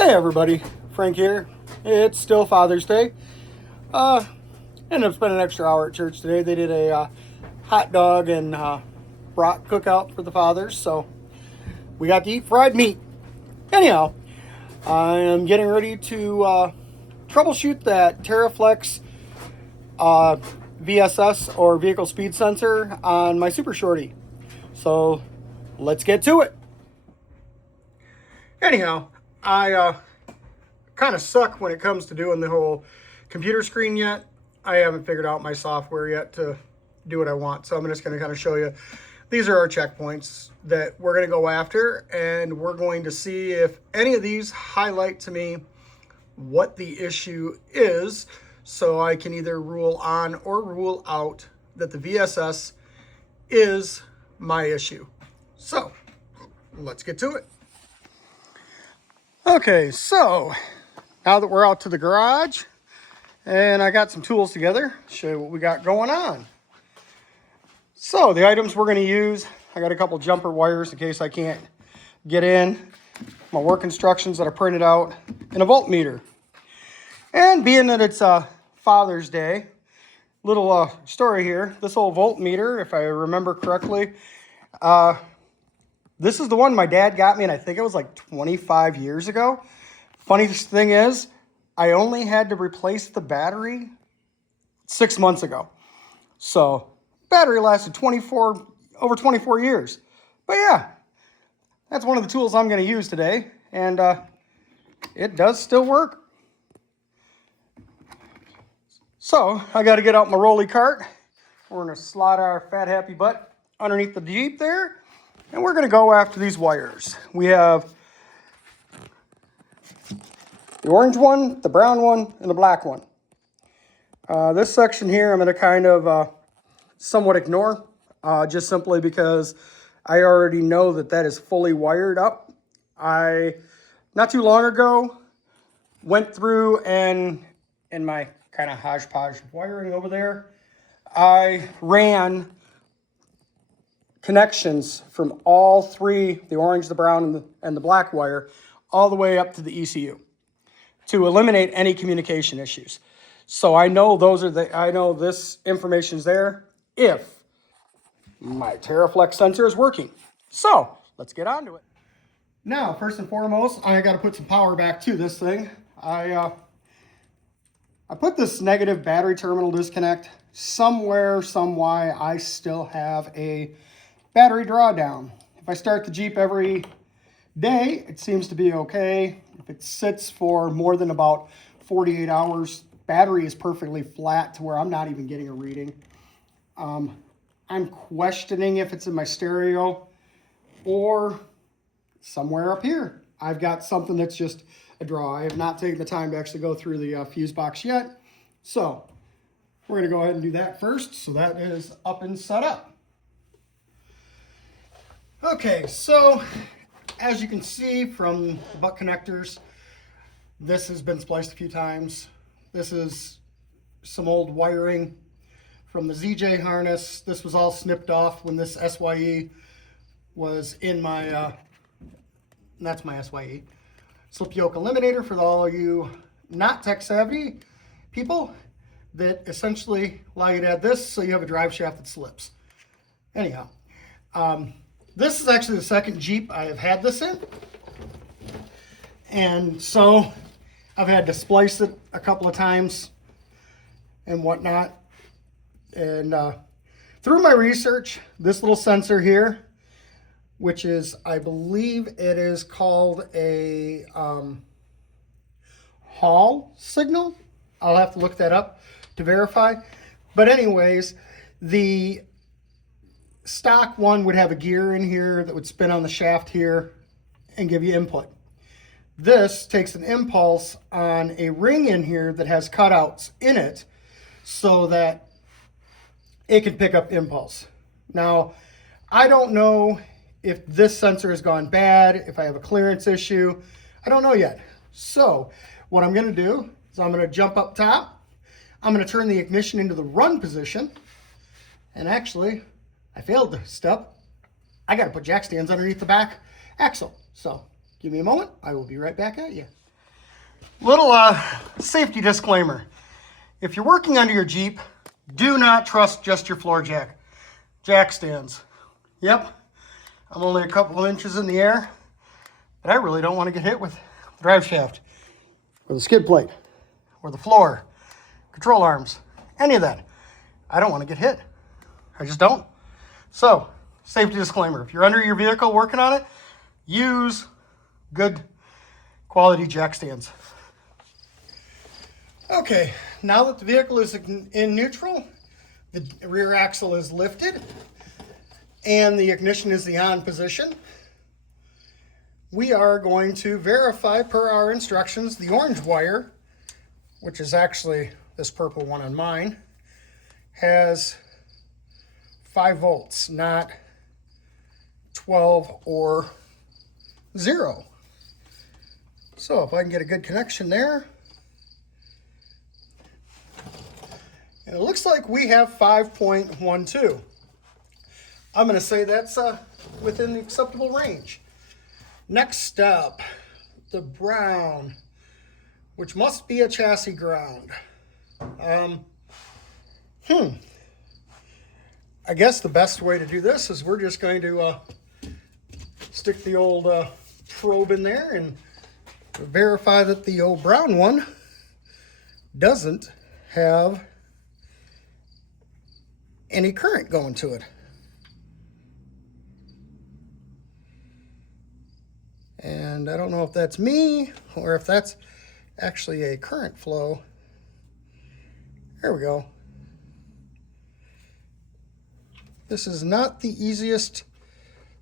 Hey everybody, Frank here. It's still Father's Day. Ended up spending an extra hour at church today. They did a hot dog and brat cookout for the fathers, so we got to eat fried meat. Anyhow, I am getting ready to troubleshoot that TeraFlex VSS or vehicle speed sensor on my Super Shorty. So let's get to it. Anyhow, I kind of suck when it comes to doing the whole computer screen yet. I haven't figured out my software yet to do what I want. So I'm just going to kind of show you. These are our checkpoints that we're going to go after, and we're going to see if any of these highlight to me what the issue is, so I can either rule on or rule out that the VSS is my issue. So let's get to it. Okay, so now that we're out to the garage and I got some tools together, show you what we got going on. So the items we're going to use, I got a couple jumper wires in case I can't get in, my work instructions that I printed out, and a voltmeter. And being that it's Father's Day, little story here. This old voltmeter, if I remember correctly, this is the one my dad got me, and I think it was like 25 years ago. Funniest thing is, I only had to replace the battery 6 months ago. So, battery lasted over 24 years. But yeah, that's one of the tools I'm going to use today, and it does still work. So, I got to get out my rolly cart. We're going to slide our fat happy butt underneath the Jeep there. And we're going to go after these wires. We have the orange one, the brown one, and the black one. This section here I'm going to kind of somewhat ignore, just simply because I already know that that is fully wired up. I, not too long ago, went through and in my kind of hodgepodge wiring over there, I ran connections from all three, the orange, the brown, and the black wire, all the way up to the ECU to eliminate any communication issues. So I know I know this information's there if my TeraFlex sensor is working. So let's get on to it. Now, first and foremost, I got to put some power back to this thing. I put this negative battery terminal disconnect somewhere, some way. I still have a battery drawdown. If I start the Jeep every day, it seems to be okay. If it sits for more than about 48 hours, battery is perfectly flat to where I'm not even getting a reading. I'm questioning if it's in my stereo or somewhere up here. I've got something that's just a draw. I have not taken the time to actually go through the fuse box yet. So we're going to go ahead and do that first. So that is up and set up. Okay, so as you can see from the butt connectors, this has been spliced a few times. This is some old wiring from the ZJ harness. This was all snipped off when this SYE was in my, that's my SYE. Slip yoke eliminator for all of you not tech savvy people that essentially allow you to add this so you have a drive shaft that slips. Anyhow, this is actually the second Jeep I have had this in. And so I've had to splice it a couple of times and whatnot. And through my research, this little sensor here, which is, I believe it is called a Hall signal. I'll have to look that up to verify. But anyways, the stock one would have a gear in here that would spin on the shaft here and give you input. This takes an impulse on a ring in here that has cutouts in it so that it can pick up impulse. Now, I don't know if this sensor has gone bad, if I have a clearance issue. I don't know yet. So what I'm going to do is I'm going to jump up top. I'm going to turn the ignition into the run position. And actually, I failed the step. I got to put jack stands underneath the back axle. So give me a moment. I will be right back at you. Little safety disclaimer. If you're working under your Jeep, do not trust just your floor jack stands. Yep, I'm only a couple of inches in the air, but I really don't want to get hit with the drive shaft or the skid plate or the floor, control arms, any of that. I don't want to get hit. I just don't. So, safety disclaimer. If you're under your vehicle working on it, use good quality jack stands. Okay, now that the vehicle is in neutral, the rear axle is lifted, and the ignition is the on position, we are going to verify per our instructions the orange wire, which is actually this purple one on mine, has 5 volts, not 12 or 0. So if I can get a good connection there, and it looks like we have 5.12. I'm going to say that's within the acceptable range. Next step, the brown, which must be a chassis ground. I guess the best way to do this is we're just going to stick the old probe in there and verify that the old brown one doesn't have any current going to it. And I don't know if that's me or if that's actually a current flow. There we go. This is not the easiest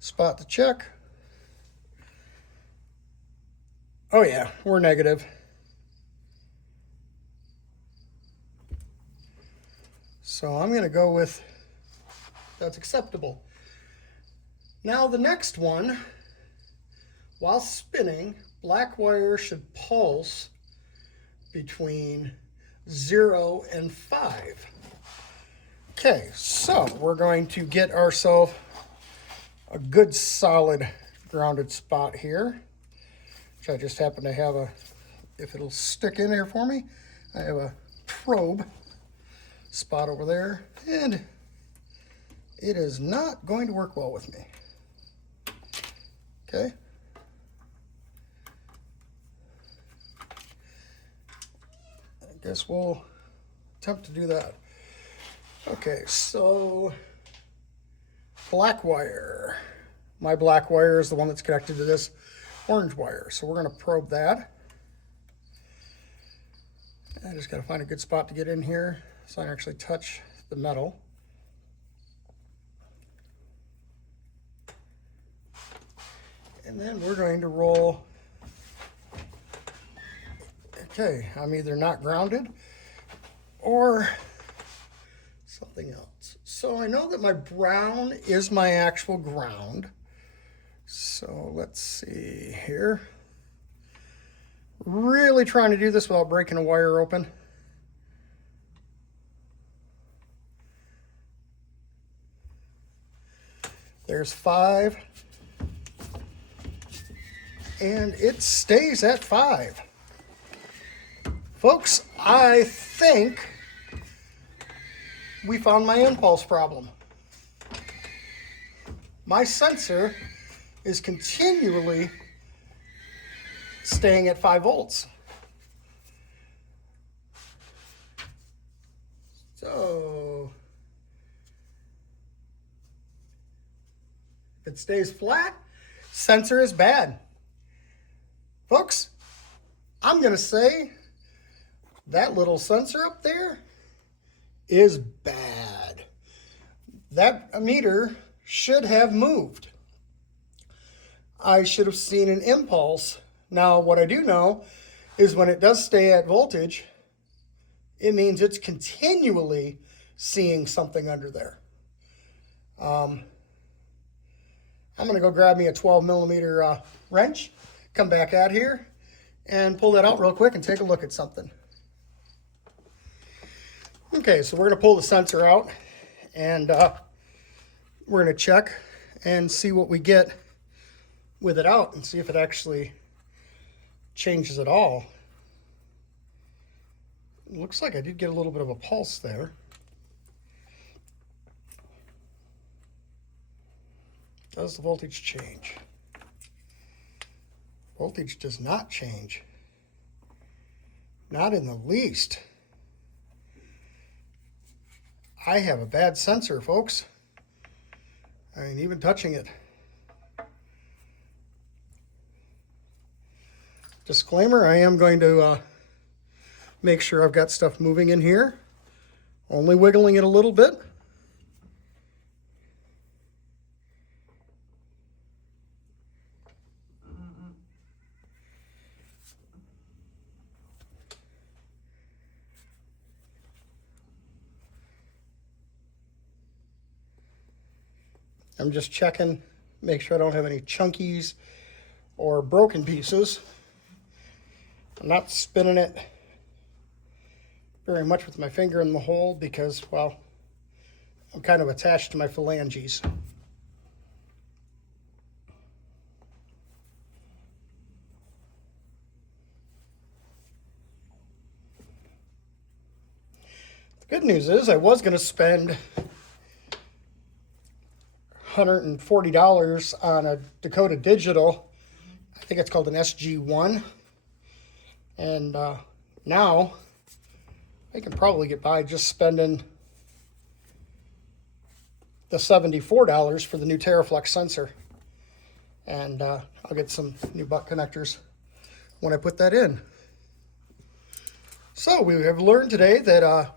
spot to check. Oh yeah, we're negative. So I'm going to go with that's acceptable. Now the next one, while spinning, black wire should pulse between 0 and 5. Okay, so we're going to get ourselves a good solid grounded spot here, which I just happen to have if it'll stick in here for me, I have a probe spot over there, and it is not going to work well with me. Okay. I guess we'll attempt to do that. Okay, so black wire. My black wire is the one that's connected to this orange wire. So we're going to probe that. I just got to find a good spot to get in here so I can actually touch the metal. And then we're going to roll. Okay, I'm either not grounded or something else. So I know that my brown is my actual ground. So let's see here. Really trying to do this without breaking a wire open. There's 5. And it stays at 5. Folks, I think we found my impulse problem. My sensor is continually staying at 5 volts. So if it stays flat, sensor is bad. Folks, I'm going to say that little sensor up there is bad. That meter should have moved. I should have seen an impulse. Now, what I do know is when it does stay at voltage, it means it's continually seeing something under there. I'm going to go grab me a 12 millimeter wrench, come back out here, and pull that out real quick and take a look at something. Okay, so we're going to pull the sensor out, and we're going to check and see what we get with it out and see if it actually changes at all. Looks like I did get a little bit of a pulse there. Does the voltage change? Voltage does not change. Not in the least. I have a bad sensor, folks. I mean, even touching it. Disclaimer, I am going to make sure I've got stuff moving in here. Only wiggling it a little bit. I'm just checking, make sure I don't have any chunkies or broken pieces. I'm not spinning it very much with my finger in the hole because, well, I'm kind of attached to my phalanges. The good news is I was going to spend $140 on a Dakota Digital. I think it's called an SG1. And now I can probably get by just spending the $74 for the new TeraFlex sensor. And I'll get some new butt connectors when I put that in. So we have learned today that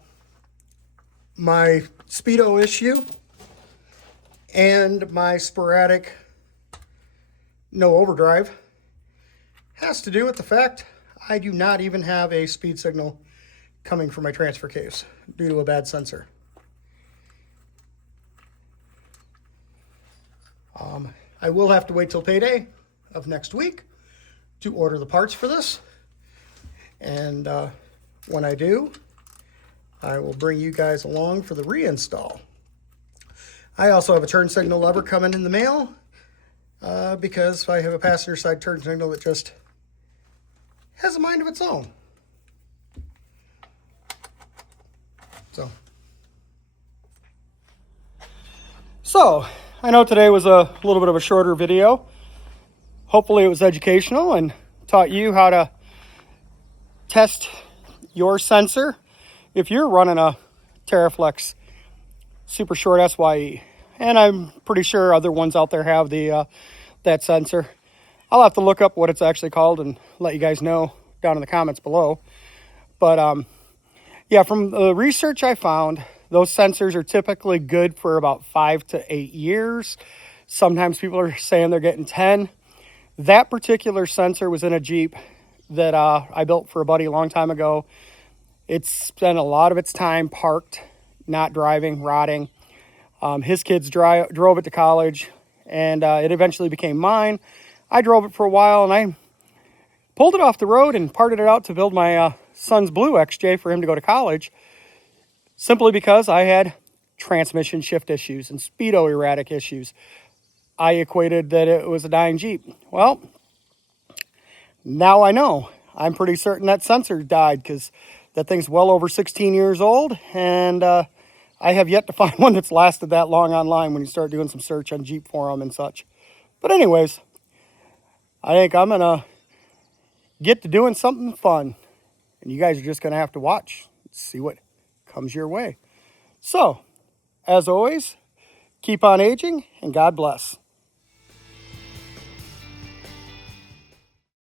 my speedo issue and my sporadic no overdrive has to do with the fact I do not even have a speed signal coming from my transfer case due to a bad sensor. I will have to wait till payday of next week to order the parts for this. And when I do, I will bring you guys along for the reinstall. I also have a turn signal lever coming in the mail because I have a passenger side turn signal that just has a mind of its own. So I know today was a little bit of a shorter video. Hopefully it was educational and taught you how to test your sensor if you're running a TeraFlex Super Short SYE. And I'm pretty sure other ones out there have the that sensor. I'll have to look up what it's actually called and let you guys know down in the comments below. But yeah, from the research I found, those sensors are typically good for about 5 to 8 years. Sometimes people are saying they're getting 10. That particular sensor was in a Jeep that I built for a buddy a long time ago. It's spent a lot of its time parked, not driving, rotting. His kids drove it to college, and it eventually became mine. I drove it for a while, and I pulled it off the road and parted it out to build my son's blue XJ for him to go to college, simply because I had transmission shift issues and speedo erratic issues. I equated that it was a dying Jeep. Well, now I know. I'm pretty certain that sensor died because that thing's well over 16 years old, and I have yet to find one that's lasted that long online when you start doing some search on Jeep forum and such. But anyways, I think I'm going to get to doing something fun, and you guys are just going to have to watch, see what comes your way. So, as always, keep on aging, and God bless.